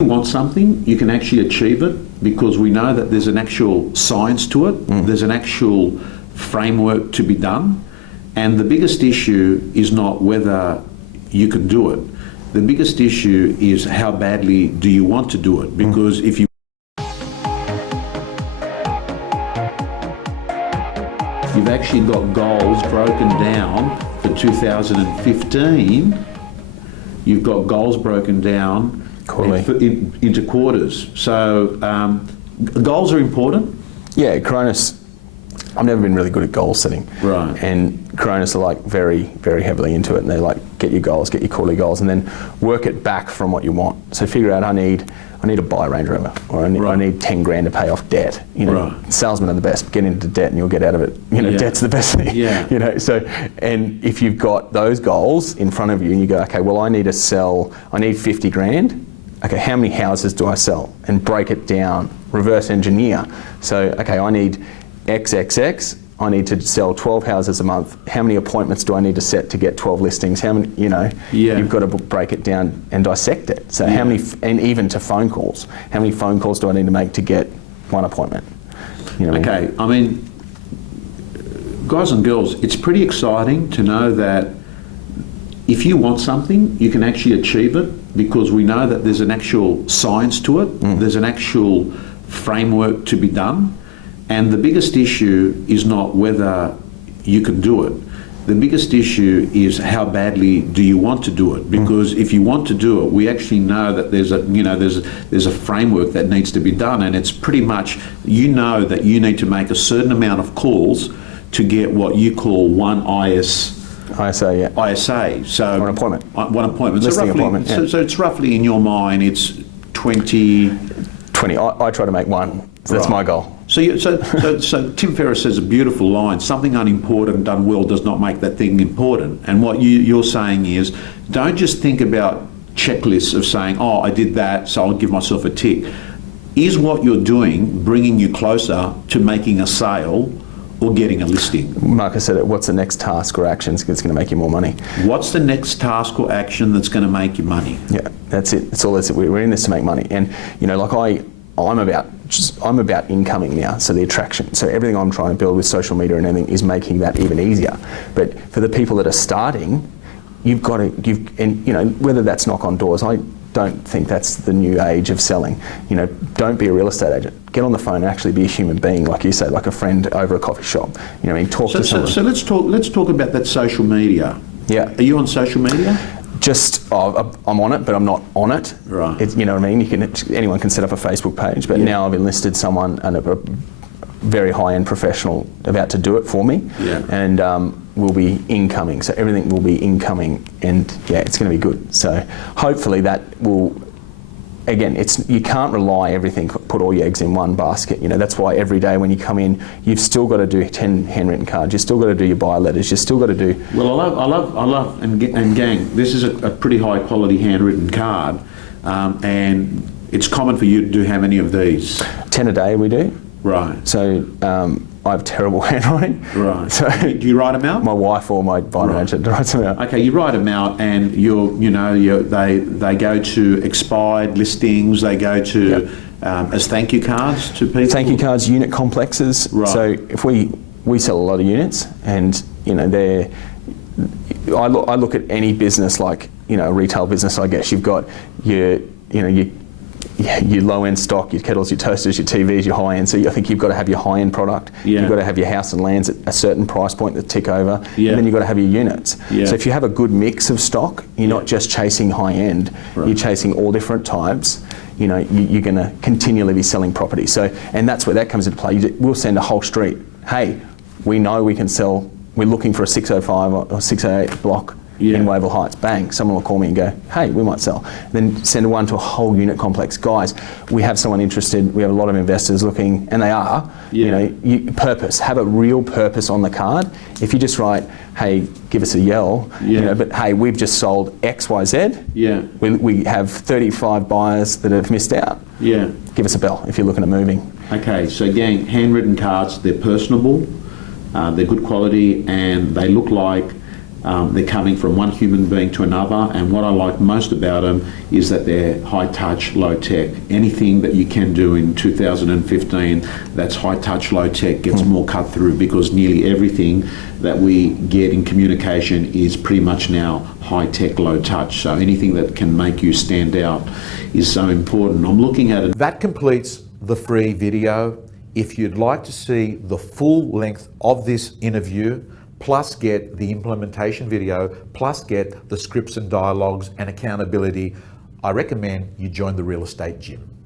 you want something, you can actually achieve it because we know that there's an actual science to it. There's an actual framework to be done. And the biggest issue is not whether you can do it. The biggest issue is how badly do you want to do it? Because if you've actually got goals broken down for 2015, you've got goals broken down into quarters. So goals are important. Yeah, Cronus, I've never been really good at goal setting. Right. And Cronus are like very, very heavily into it, and they're like, get your goals, get your quarterly goals, and then work it back from what you want. So figure out, I need to buy a Range Rover, or I need 10 grand to pay off debt. You know, salesmen are the best. Get into debt and you'll get out of it. You know, debt's the best thing. Yeah. You know, so, and if you've got those goals in front of you and you go, okay, well, I need 50 grand. Okay, how many houses do I sell? And break it down, reverse engineer. So, okay, I need XXX, I need to sell 12 houses a month. How many appointments do I need to set to get 12 listings? How many, you know, you've got to break it down and dissect it. So how many, and even to phone calls, how many phone calls do I need to make to get one appointment? You know what I mean, guys and girls, it's pretty exciting to know that if you want something, you can actually achieve it because we know that there's an actual science to it. There's an actual framework to be done. And the biggest issue is not whether you can do it. The biggest issue is how badly do you want to do it? Because if you want to do it, we actually know that there's a framework that needs to be done, and it's pretty much, you know, that you need to make a certain amount of calls to get what you call one ISA, so one appointment. One appointment. Listing appointment. Yeah. So it's roughly in your mind, it's 20. I try to make one. So that's my goal. So Tim Ferriss says a beautiful line: something unimportant done well does not make that thing important. And what you're saying is, don't just think about checklists of saying, oh, I did that, so I'll give myself a tick. Is what you're doing bringing you closer to making a sale or getting a listing? Marcus said it, what's the next task or action that's going to make you more money? What's the next task or action that's going to make you money? Yeah, that's it. That's all that's it. We're in this to make money. And, you know, like I'm about incoming now, so the attraction. So everything I'm trying to build with social media and everything is making that even easier. But for the people that are starting, you've got to, and you know, whether that's knock on doors, I don't think that's the new age of selling. You know, don't be a real estate agent. Get on the phone and actually be a human being, like you say, like a friend over a coffee shop. You know, I mean, talk to someone. So let's talk about that social media. Yeah. Are you on social media? I'm on it, but I'm not on it. Right. You know what I mean? Anyone can set up a Facebook page, but now I've enlisted someone, a very high-end professional, about to do it for me. Yeah. And will be incoming. So everything will be incoming, and yeah, it's going to be good. So hopefully that will. Again, you can't rely everything, put all your eggs in one basket. You know, that's why every day when you come in, you've still got to do 10 handwritten cards. You've still got to do your buyer letters. You've still got to do. Well, I love, and gang, this is a pretty high quality handwritten card, and it's common for you to do how many of these? 10 a day we do. Right. So I have terrible handwriting. Right. So do you write them out? My wife or my buyer agent writes them out. Okay, you write them out, and they go to expired listings. They go to as thank you cards to people. Thank you cards, unit complexes. Right. So if we sell a lot of units, and you know I look at any business like, you know, a retail business. I guess you've got your low-end stock, your kettles, your toasters, your TVs, your high-end. So I think you've got to have your high-end product. Yeah. You've got to have your house and lands at a certain price point that tick over. Yeah. And then you've got to have your units. Yeah. So if you have a good mix of stock, you're not just chasing high-end, you're chasing all different types. You know, you're going to continually be selling property. So, and that's where that comes into play. We'll send a whole street, hey, we know we can sell, we're looking for a 605 or 608 block. In Wavell Heights, bang, someone will call me and go, hey, we might sell. Then send one to a whole unit complex. Guys, we have someone interested, we have a lot of investors looking, and they are, you know, purpose, have a real purpose on the card. If you just write, hey, give us a yell, you know, but hey, we've just sold X, Y, Z. Yeah. We have 35 buyers that have missed out. Yeah. Give us a bell if you're looking at moving. Okay, so gang, handwritten cards, they're personable, they're good quality, and they look like They're coming from one human being to another, and what I like most about them is that they're high touch, low tech. Anything that you can do in 2015 that's high touch, low tech gets more cut through, because nearly everything that we get in communication is pretty much now high tech, low touch. So anything that can make you stand out is so important. I'm looking at it. That completes the free video. If you'd like to see the full length of this interview, plus get the implementation video, plus get the scripts and dialogues and accountability, I recommend you join the Real Estate Gym.